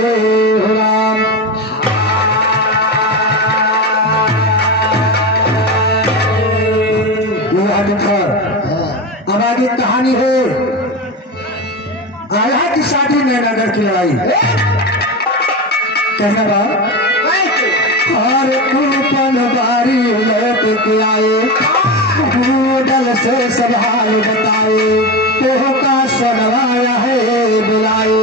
राम। अब आगे कहानी है आया की शादी नैनागढ़ की लड़ाई। कहना बात और कूपन बारी लौट के आए डल से सब हाल बताए तो का सुनवाया है बुलाए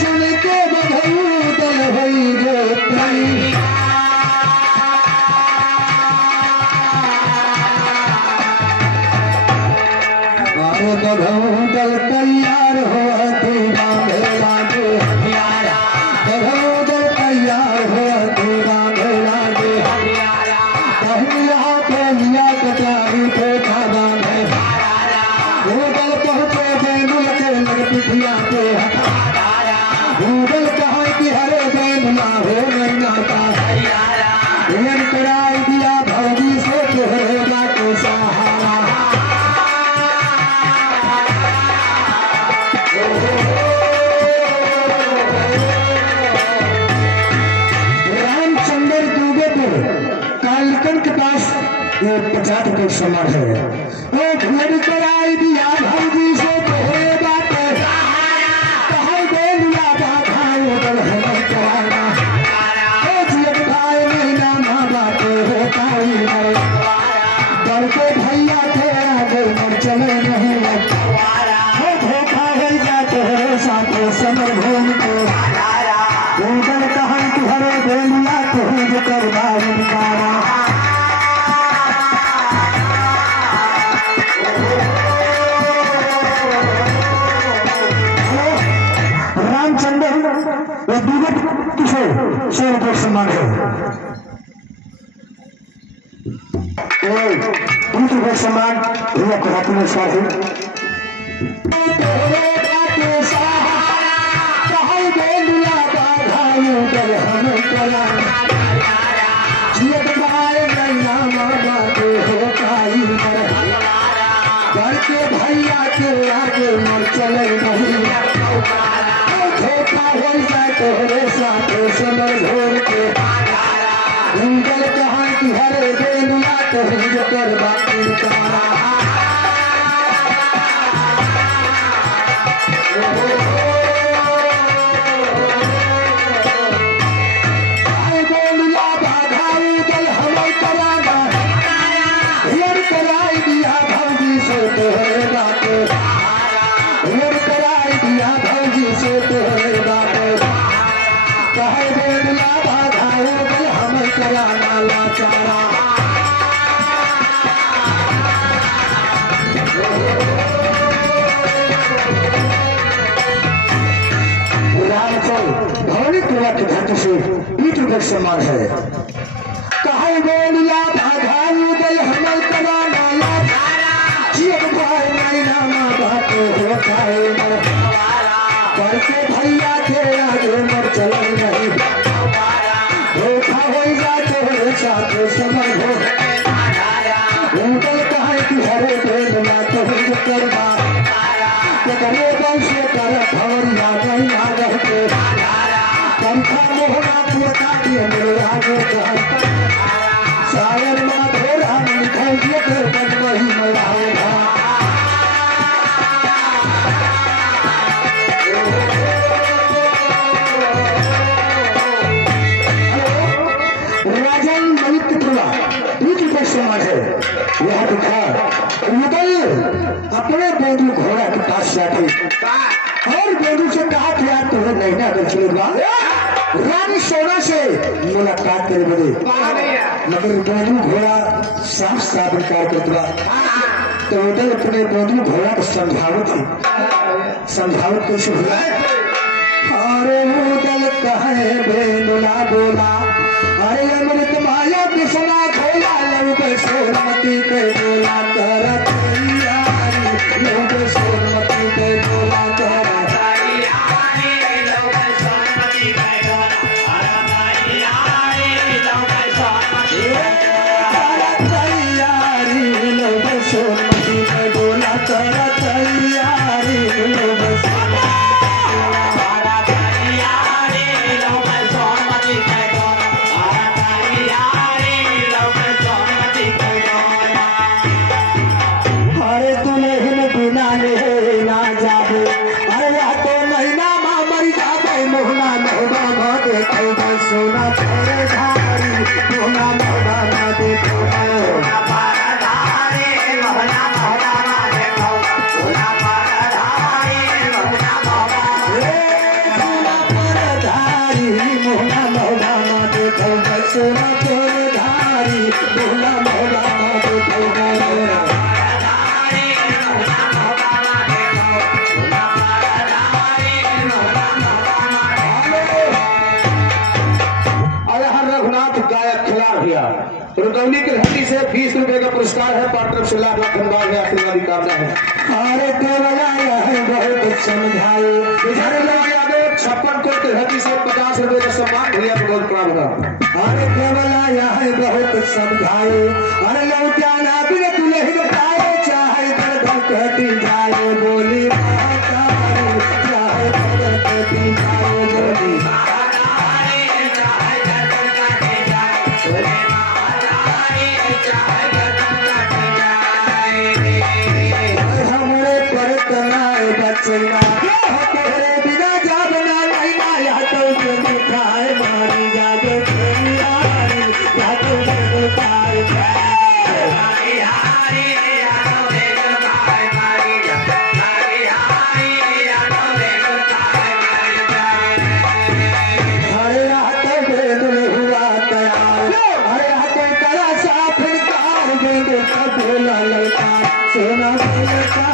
सुन के बधू दल भई रे बधू दल तैयार हो भूगल कहा कि हरे बैना हो नैना का कराई दिया भौजी से तोहरेगा को सहारा। रामचंद्र दुबेपुर कालकन के पास 50 फुट समान है घर कराई दिया भौजी से तोहरेगा भैया थे आगे मर चले नहीं धोखा हो जाते हैं साथों समर भूमि को भूगल कहा कि हरे बेलिया तो कर रामचंद्र शेर को सम्मान है दूसरे सम्मान भैया को हाथों में स्वागत भैया के आगे मर चले नहीं धोखा हो जाए तोहरे साथ समर घोर के भूगल कहा कि हरे बेलिया तो कर बाकी तुम्हारा कराई दिया भौजी से तोहरे कहे बेलिया बाधाओ गल हम कराना लाचारा। भौनी टोला के धरती से 20 रुपये सम्मान है कहे बेलिया बाधाओ गल हम कराना लाचारा होता है करके भैया के आगे मर चले नहीं धोखा हो जाते हो साथ समझ हो भूगल कहा कि हरे बेलिया तो करवा करे वंश कर भवरिया नहीं ना रहते पंखा मोहना पोता दिए मेरे आगे शायर माधोरा लिखाई दिए बन वही मैं समाज है यह दिखा मुगल अपने बेदू घोड़ा के पास जाते और बेदू से कहा कि यार तुम्हें नैना गढ़ रानी सोना से मुलाकात करे बड़े मगर बेदू घोड़ा साफ साफ इनकार करता तो मुगल अपने बेदू घोड़ा को समझावत कैसे हुआ अरे मुगल कहे बेनुला बोला अरे अमृत माया किसना खोला लोग सोनमती के बोला कर लोग सोनमती के बोला कर सोनमती के बोला कर तैयारी लोग सोना परधारी मोहना मोहना देखो सोना परधारी मोहना मोहना देखो सोना परधारी मोहना मोहना देखो सोना परधारी मोहना मोहना देखो रुदौली की हड्डी से 20 रुपए का पुरस्कार है। पार्टनर से लाख लाख धन्यवाद है, आशीर्वाद की कामना है। अरे देवलाया है बहुत समझाए इधर लोग यादव 56 कोट की हड्डी से 50 रुपए का सम्मान भैया को बहुत प्राप्त हुआ। अरे देवलाया है बहुत समझाए अरे लोग क्या ना बिन दुल्हन पाए चाहे दर्द कटी जाए बोली चाहे दर्द कटी जाए बोली बचना तेरे बिना जाबना नहीं या तो खाए मारी जागे या तो खाए अरे हाथों बेदुल हुआ तैयार अरे हाथों कला साफ कार बेदुल का बोला ललका सोना ललका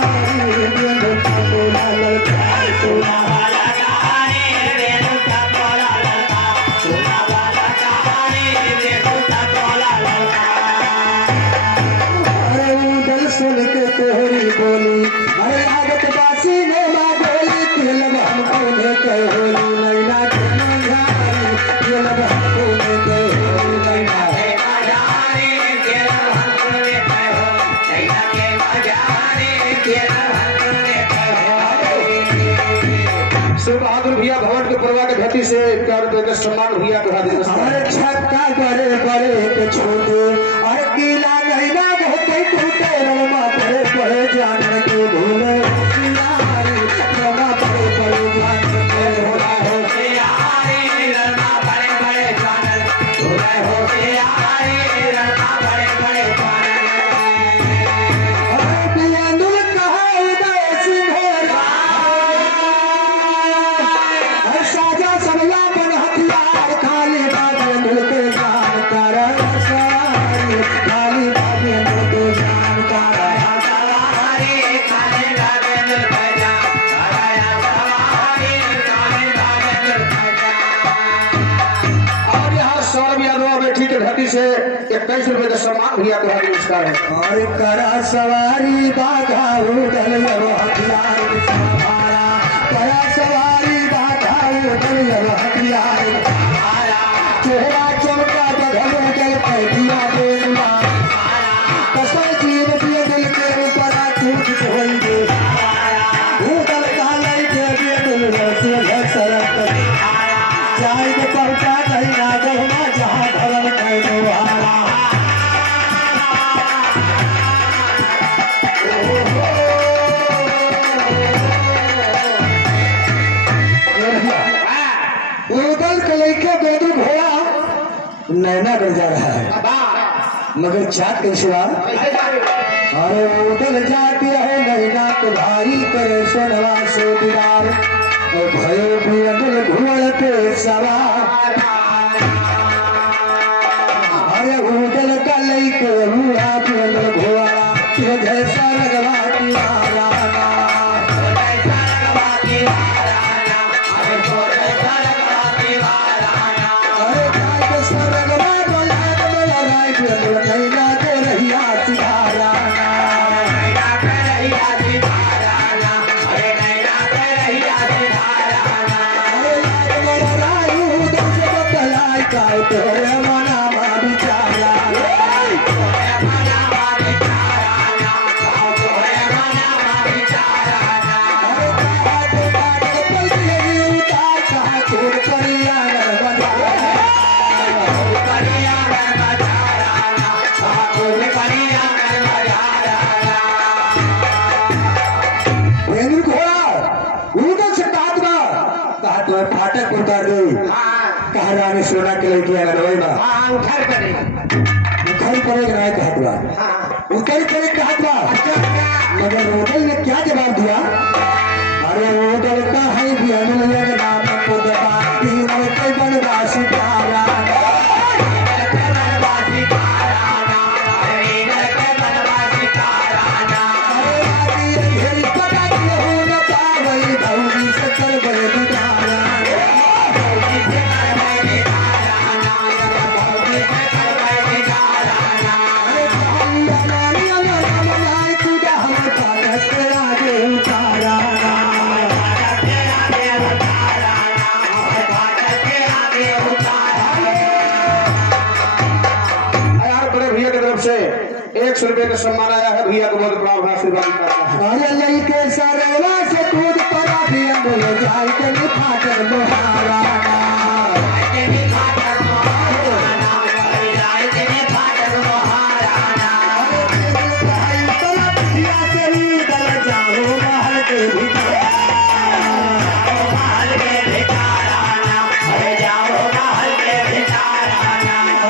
बेदुल का बोला ललका सोना वाला गाने बेदुल का बोला ललका सोना वाला गाने बेदुल का बोला ललका अरे उदल सुन के तोहरी बोली अरे लागत बासी ने मां बोली दिल हमको ले के होली लैला के मझारी दिल हमको ले के होली लैला के मझारी दिल हमको ले के होली लैला के मझारी दिल हमको ले के होली। शिव बहादुर भैया भवन के परवा के धरती से 4 रुपए का सम्मान भैया को हाथ देना। अरे छक्का बड़े बड़े के छोटे और गीला नहीं ना होते टूटे रमा बड़े बड़े जानवर के भूले यारी रमा बड़े बड़े जानवर के भूला हो यारी रमा बड़े बड़े जानवर भूले हो यारी रमा बड़े बड़े जानवर अरे बियांदुल कहा उदय सिंह साजा सबला बन हथियार खाली बाजे मिल के जान कर सारी खाली बाजे मिल के जान कर सवारी खाली बाजे मिल के जान कराया सवारी खाली बाजे मिल के जान। और यहाँ सौरभ यादव बेटी के धरती से 21 रुपए का सम्मान भैया को हार्दिक नमस्कार है। और करा सवारी बाघा उदल हथियार सवारा करा सवारी हथियार चेहरा चमका बघल जल दिया देना कसम जीव दिए दिल के ऊपर टूट होइए भूतल काले के दिल से सरक जाए के पहुंचा नहीं ना गहना जहां भवन कह दोहारा नैना कर जा रहा है मगर चाट कैसे अरे उदल जाती है नैना तो भारी करे सोनवा से दीदार और भयो भी अदल घुमड़ पे सवार अरे उदल का लई के रूहा पे अदल घोड़ा जैसा लगवा की राना फाटक उतार कहा रानी सोना के लड़की अगर वही बा उठर करे उखड़ पड़े ना कहत बा उखड़ पड़े कहत बा मगर रोडल ने क्या जवाब दिया अरे रोडल का है दिया मिल नाम को दबा तीन के बनवासी तारा ₹100 का सम्मान आया है भैया को बहुत बड़ा आशीर्वाद करता है। अरे के सरवा से कूद पड़ा भी अंदर जाए के निफाटर मोहारा के निफाटर मोहारा जाए के निफाटर मोहारा अरे तला पिया से ही दल जाओ महल के भीतर महल के भीतर अरे जाओ महल के भीतर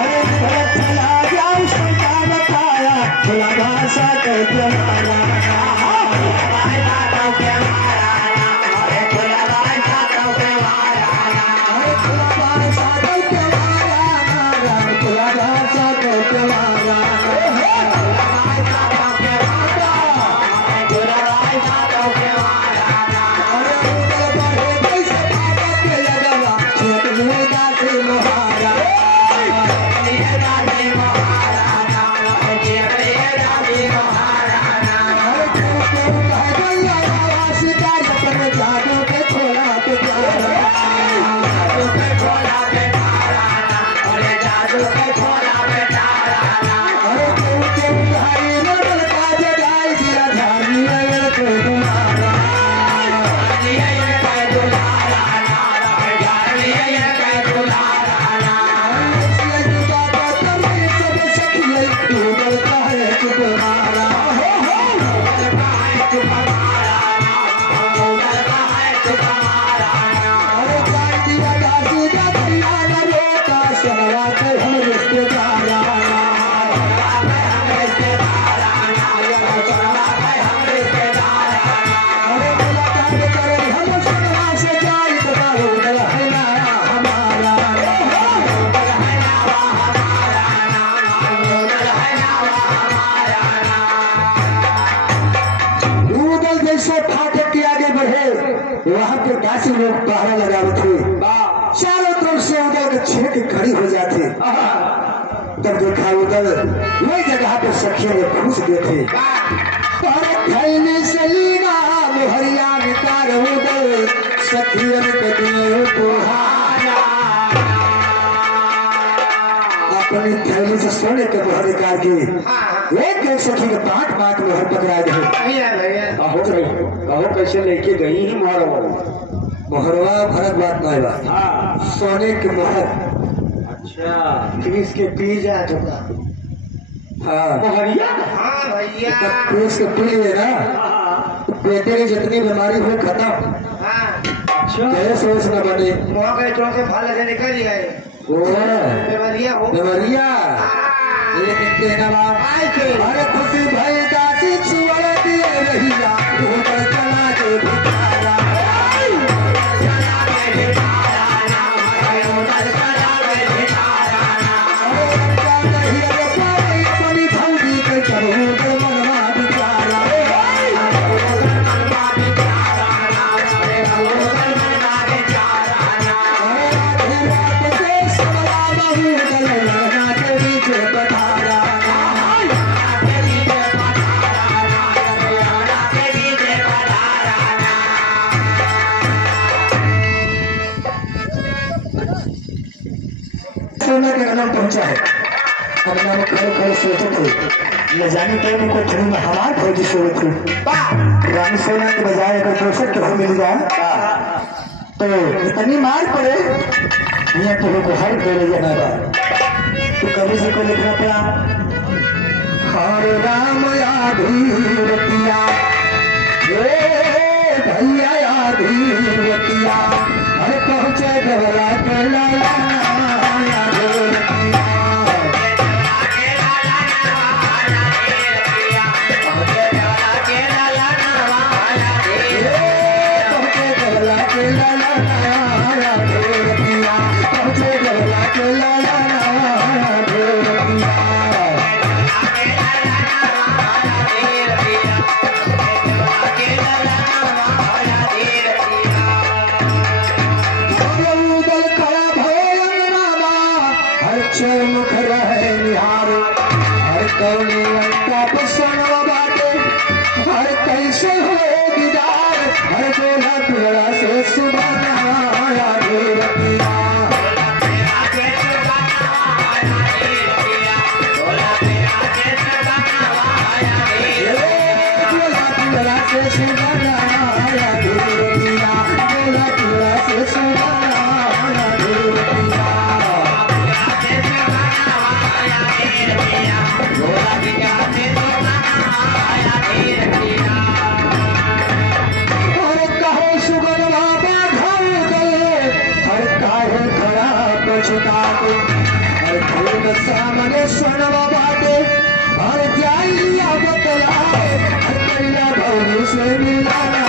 अरे चला जाओ सुल्तान खुला भाषा के प्यारा वहां पर काशी लोग पहरा लगावे थे चारों तरफ से उधर के छेद खड़ी हो जाती तब देखा उधर वही जगह पर सखियों ने पूछ देते मोहरिया निकार उधर सखियों अपनी थैली से सोने के मोहर निकाल के एक सखी के 5 मोहर पकड़ा गए कहो कैसे लेके गई ही मोहरवा फर्क बात नहीं बा सोने के मोहर अच्छा पीस के पी जा चुका मोहरिया भैया पीस के पी लिए ना पेटे की जितनी बीमारी हो खत्म क्या सोच न बने निकल जाए बीमारिया लेकिन अरे खुशी भाई दादी छुआ दिए रहिया चला के के कदम पहुंचा है हम नाम खड़े सोचे थे न जाने टाइम उनको थोड़ी में हमार फौजी सोए थे रानी सोना के बजाय अगर दोसर के मिल जाए तो इतनी मार पड़े यहाँ तो को हर ले जाना था तो कभी से को लिखना पड़ा हरे राम याधीरतिया भैया याधीरतिया अरे पहुंचे गवरा के लाला सामने सोनवा बाटे और जाइया बतलाए कैया भौजी से मिलाना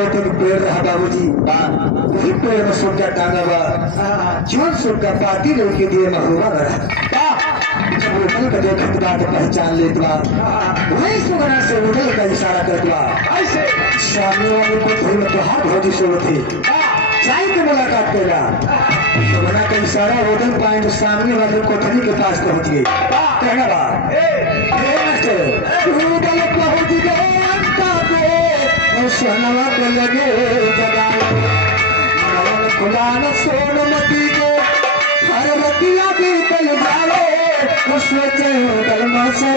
बाबूजी वही पेड़ में सुनकर टांगा बा जीवन सुनकर पार्टी लेके दिए महुआ रहा जब उठल का देखत बात पहचान लेत बा वही सुगना से उठल का इशारा करत बा ऐसे सामने वाले को थोड़ी में तो हाथ भौजी से उठी चाय के मुलाकात करेगा सुगना का इशारा उठल पाए तो सामने वाले कोठरी के पास पहुंच गई कहना बा उठल पहुंच गए सोनवा को लगे जगाए खुदा न सोन मती को हर रतिया भी कल जाए उसमें कलमा से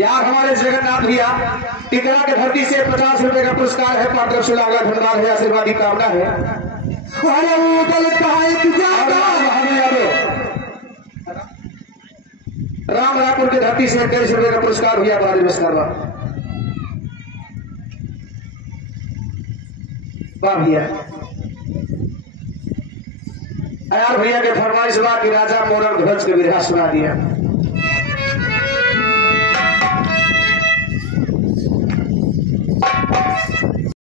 यार हमारे जगन्नाथ भैया टिकरा के धरती से 50 रुपए का पुरस्कार है, पात्र से लागा धन्यवाद है, आशीर्वाद की कामना है। रामरापुर की धरती से 23 रुपए का पुरस्कार भैया बड़ा नमस्कार वाह भैया। यार भैया के फरमाइश बा कि राजा मोरल ध्वज के विरहा सुना दिया।